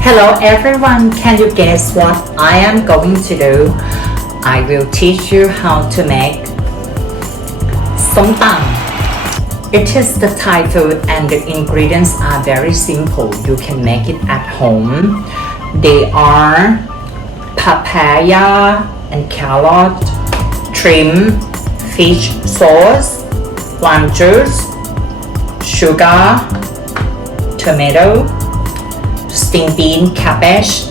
Hello everyone, can you guess what I am going to do? I will teach you how to make Som Tum. It is the Thai food and the ingredients are very simple. You can make it at home. They are papaya and carrot, shrimp, fish sauce, lime juice, sugar, tomato, string bean, cabbage,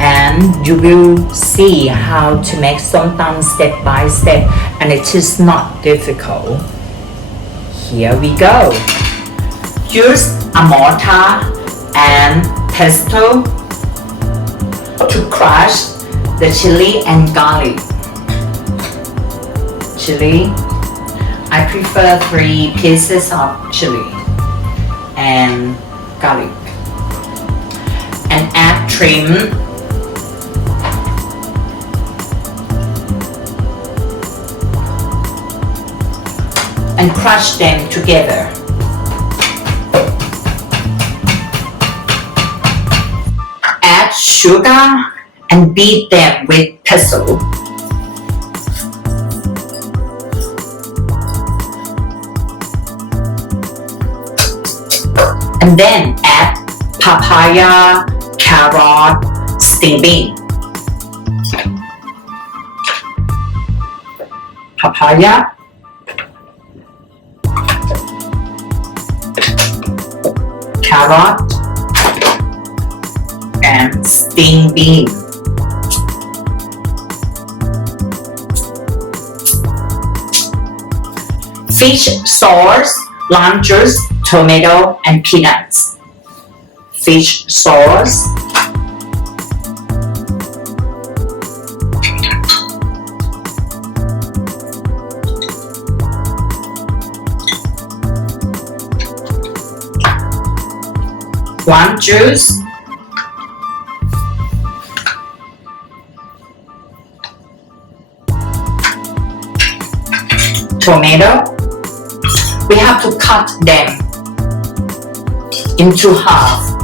and you will see how to make Som Tum step by step, and it is not difficult. Here we go. Use a mortar and pestle to crush the chili and garlic. Chili, I prefer 3 pieces of chili and garlic, and add shrimp, and crush them together. Add sugar and beat them with pestle. And then add papaya, carrot, string bean. Papaya, carrot, and string bean. Fish sauce, lime juice, tomato, and peanuts. Fish sauce, lime juice, tomato. We have to cut them into half.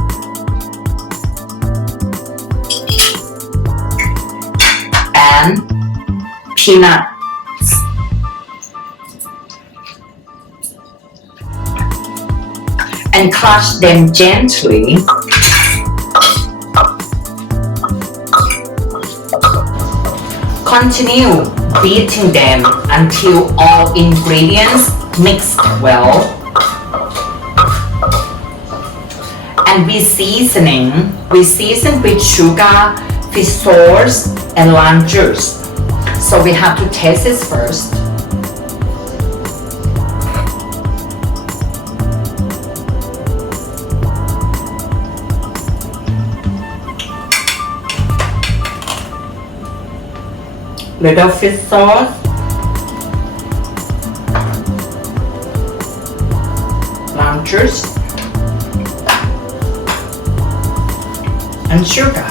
And peanuts. And crush them gently. Continue beating them until all ingredients mix well. And we season with sugar, fish sauce, and lime juice. So we have to taste it first. Little fish sauce, lime juice, and sugar,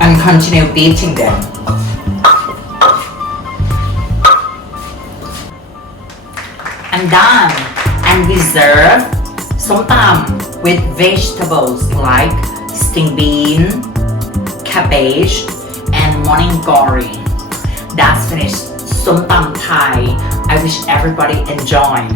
and continue beating them. And done. And we serve Som Tum with vegetables like string bean, cabbage, and morning glory. That's finished Som Tum Thai. I wish everybody enjoy.